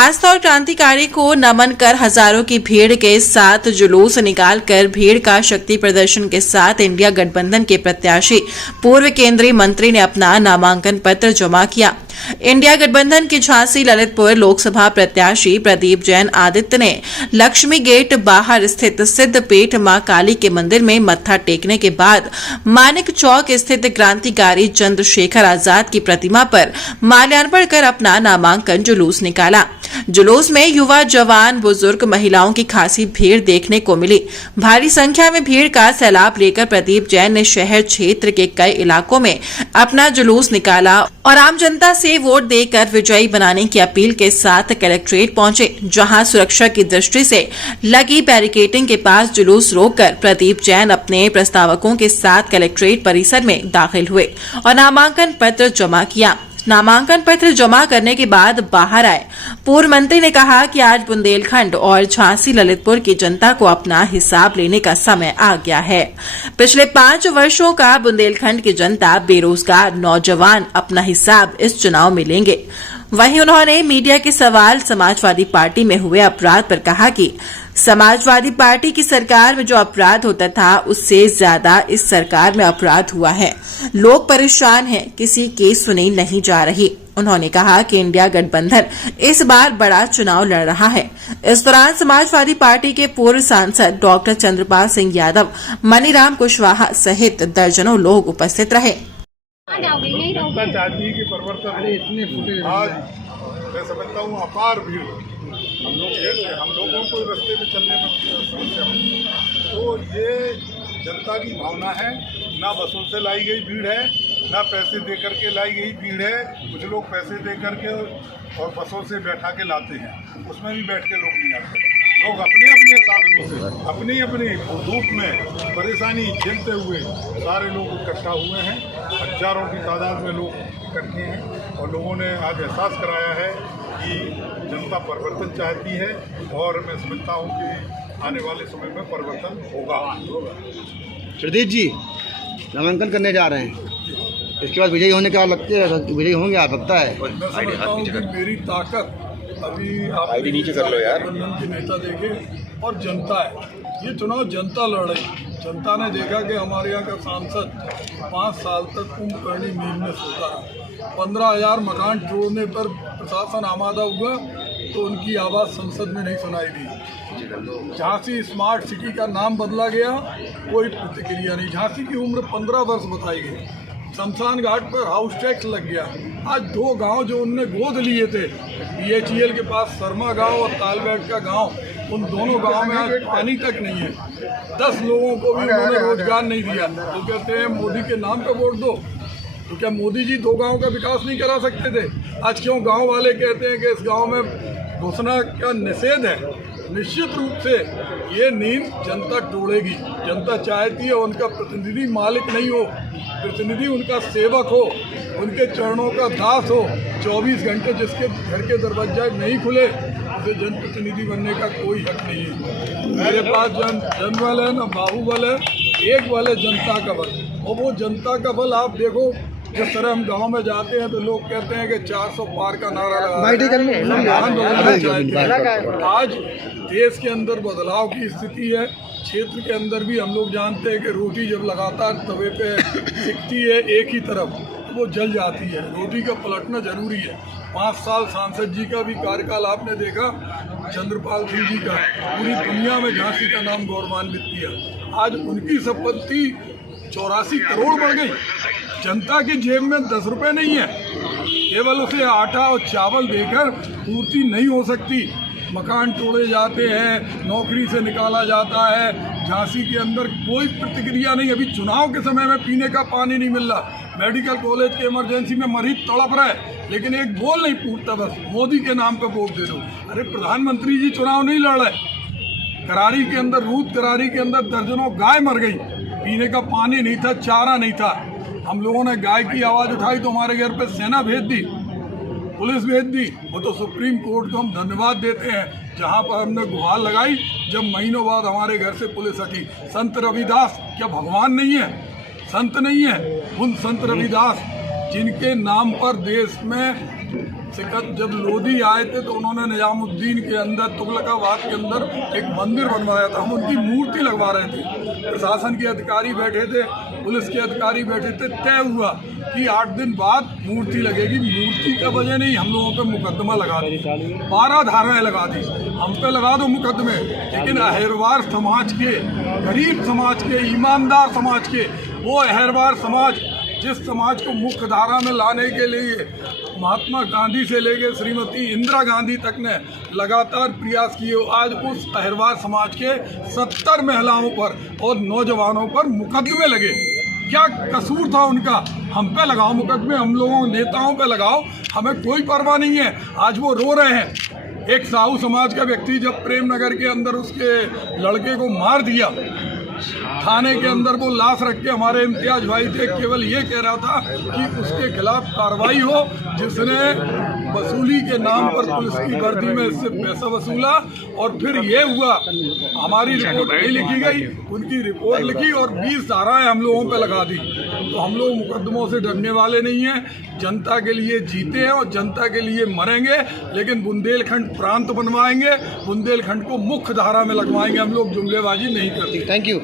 आस्था और क्रांतिकारी को नमन कर हजारों की भीड़ के साथ जुलूस निकालकर भीड़ का शक्ति प्रदर्शन के साथ इंडिया गठबंधन के प्रत्याशी पूर्व केंद्रीय मंत्री ने अपना नामांकन पत्र जमा किया। इंडिया गठबंधन के झांसी ललितपुर लोकसभा प्रत्याशी प्रदीप जैन आदित्य ने लक्ष्मी गेट बाहर स्थित सिद्धपीठ मां काली के मंदिर में मत्था टेकने के बाद मानिक चौक स्थित क्रांतिकारी चंद्रशेखर आजाद की प्रतिमा पर माल्यार्पण कर अपना नामांकन जुलूस निकाला। जुलूस में युवा, जवान, बुजुर्ग, महिलाओं की खासी भीड़ देखने को मिली। भारी संख्या में भीड़ का सैलाब लेकर प्रदीप जैन ने शहर क्षेत्र के कई इलाकों में अपना जुलूस निकाला और आम जनता से वोट देकर विजयी बनाने की अपील के साथ कलेक्ट्रेट पहुंचे, जहां सुरक्षा की दृष्टि से लगी बैरिकेडिंग के पास जुलूस रोककर प्रदीप जैन अपने प्रस्तावकों के साथ कलेक्ट्रेट परिसर में दाखिल हुए और नामांकन पत्र जमा किया। नामांकन पत्र जमा करने के बाद बाहर आए पूर्व मंत्री ने कहा कि आज बुंदेलखंड और झांसी ललितपुर की जनता को अपना हिसाब लेने का समय आ गया है। पिछले 5 वर्षों का बुंदेलखंड की जनता, बेरोजगार नौजवान अपना हिसाब इस चुनाव में लेंगे। वहीं उन्होंने मीडिया के सवाल समाजवादी पार्टी में हुए अपराध पर कहा कि समाजवादी पार्टी की सरकार में जो अपराध होता था उससे ज्यादा इस सरकार में अपराध हुआ है। लोग परेशान हैं, किसी की सुनी नहीं जा रही। उन्होंने कहा कि इंडिया गठबंधन इस बार बड़ा चुनाव लड़ रहा है। इस दौरान समाजवादी पार्टी के पूर्व सांसद डॉक्टर चंद्रपाल सिंह यादव, मनीराम कुशवाहा सहित दर्जनों लोग उपस्थित रहे। जनता चाहती है कि परिवर्तन आज मैं समझता हूँ अपार भीड़ हम लोगों को रास्ते में चलने में समस्या होती है। तो ये जनता की भावना है, ना बसों से लाई गई भीड़ है, ना पैसे दे करके लाई गई भीड़ है। कुछ लोग पैसे दे करके और बसों से बैठा के लाते हैं, उसमें भी बैठ के लोग नहीं आते। लोग अपने अपने साधनों से अपनी अपनी धूप में परेशानी झेलते हुए सारे लोग इकट्ठा हुए हैं। हजारों की तादाद में लोग इकट्ठे हैं और लोगों ने आज एहसास कराया है कि जनता परिवर्तन चाहती है और मैं समझता हूँ कि आने वाले समय में परिवर्तन होगा। प्रदीप जी नामांकन करने जा रहे हैं, इसके बाद विजयी होने क्या लगता है? विजयी होंगे आप लगता है? मैं समझता हूँ कि मेरी ताकत अभी आप नीचे कर लो यार, गठबंधन के नेता देखे और जनता है। ये चुनाव जनता लड़ रही। जनता ने देखा कि हमारे यहाँ का सांसद 5 साल तक कुंभकर्णी नींद में सोता रहा। 15,000 मकान तोड़ने पर प्रशासन आमादा हुआ तो उनकी आवाज़ संसद में नहीं सुनाई दी। झांसी स्मार्ट सिटी का नाम बदला गया, कोई प्रतिक्रिया नहीं। झांसी की उम्र 15 वर्ष बताई गई। शमशान घाट पर हाउस टैक्स लग गया। आज 2 गांव जो उनने गोद लिए थे, BHEL के पास शर्मा गांव और तालबेट का गांव, उन दोनों गांव में आज पानी तक नहीं है। 10 लोगों को भी उन्होंने रोजगार नहीं दिया। तो कहते हैं मोदी के नाम पे वोट दो। तो क्या मोदी जी 2 गांव का विकास नहीं करा सकते थे? आज क्यों गांव वाले कहते हैं कि इस गांव में घुसना का निषेध है? निश्चित रूप से ये नींद जनता तोड़ेगी। जनता चाहती है उनका प्रतिनिधि मालिक नहीं हो, प्रतिनिधि उनका सेवक हो, उनके चरणों का दास हो। 24 घंटे जिसके घर के दरवाजे नहीं खुले उसे जनप्रतिनिधि बनने का कोई हक नहीं है। मेरे पास जनबल है, न बाहुबल है, एक बल है जनता का बल। और वो जनता का बल आप देखो, जिस तरह हम गांव में जाते हैं तो लोग कहते हैं कि 400 पार का नारा लगा। आज देश के अंदर बदलाव की स्थिति है। क्षेत्र के अंदर भी हम लोग जानते हैं कि रोटी जब लगातार तवे पे सिकती है एक ही तरफ, वो जल जाती है। रोटी का पलटना जरूरी है। 5 साल सांसद जी का भी कार्यकाल आपने देखा, चंद्रपाल सिंह जी का। पूरी दुनिया में झांसी का नाम गौरवान्वित किया। आज उनकी संपत्ति 84 करोड़ बढ़ गई। जनता की जेब में 10 रुपये नहीं है। केवल उसे आटा और चावल देकर पूर्ति नहीं हो सकती। मकान तोड़े जाते हैं, नौकरी से निकाला जाता है। झांसी के अंदर कोई प्रतिक्रिया नहीं। अभी चुनाव के समय में पीने का पानी नहीं मिल रहा। मेडिकल कॉलेज के इमरजेंसी में मरीज तड़प रहा है, लेकिन एक बोल नहीं फूटता, बस मोदी के नाम पे वोट दे दो। अरे प्रधानमंत्री जी चुनाव नहीं लड़ रहे। करारी के अंदर, रूद करारी के अंदर दर्जनों गाय मर गई। पीने का पानी नहीं था, चारा नहीं था। हम लोगों ने गाय की आवाज़ उठाई तो हमारे घर पे सेना भेज दी, पुलिस भेज दी। वो तो सुप्रीम कोर्ट को हम धन्यवाद देते हैं, जहाँ पर हमने गुहार लगाई जब महीनों बाद हमारे घर से पुलिस हटी। संत रविदास क्या भगवान नहीं है? संत नहीं है? उन संत रविदास जिनके नाम पर देश में जब लोधी आए थे तो उन्होंने निजामुद्दीन के अंदर, तुगलकाबाद के अंदर एक मंदिर बनवाया था, हम उनकी मूर्ति लगवा रहे थे। प्रशासन के अधिकारी बैठे थे, पुलिस के अधिकारी बैठे थे, तय हुआ कि 8 दिन बाद मूर्ति लगेगी। मूर्ति का वजह नहीं, हम लोगों पे मुकदमा लगा दी, 12 धाराएं लगा दी, हम पे लगा दो मुकदमे। लेकिन अहरवार समाज के, गरीब समाज के, ईमानदार समाज के, वो अहरवार समाज जिस समाज को मुख्य धारा में लाने के लिए महात्मा गांधी से लेकर श्रीमती इंदिरा गांधी तक ने लगातार प्रयास किए, आज उस अहरवार समाज के 70 महिलाओं पर और नौजवानों पर मुकदमे लगे। क्या कसूर था उनका? हम पे लगाओ मुकदमे, हम लोगों नेताओं पे लगाओ, हमें कोई परवाह नहीं है। आज वो रो रहे हैं। एक साहू समाज का व्यक्ति जब प्रेमनगर के अंदर उसके लड़के को मार दिया, थाने के अंदर वो लाश रख के, हमारे इम्तियाज भाई थे, केवल ये कह रहा था कि उसके खिलाफ कार्रवाई हो जिसने वसूली के नाम पर पुलिस की वर्दी में इससे पैसा वसूला। और फिर ये हुआ, हमारी रिपोर्ट नहीं लिखी गई, उनकी रिपोर्ट लिखी और 20 धाराएं हम लोगों पे लगा दी। तो हम लोग मुकदमों से डरने वाले नहीं हैं, जनता के लिए जीते हैं और जनता के लिए मरेंगे। लेकिन बुंदेलखंड प्रांत बनवाएंगे, बुंदेलखंड को मुख्य धारा में लगवाएंगे, हम लोग जुमलेबाजी नहीं करते। Thank you.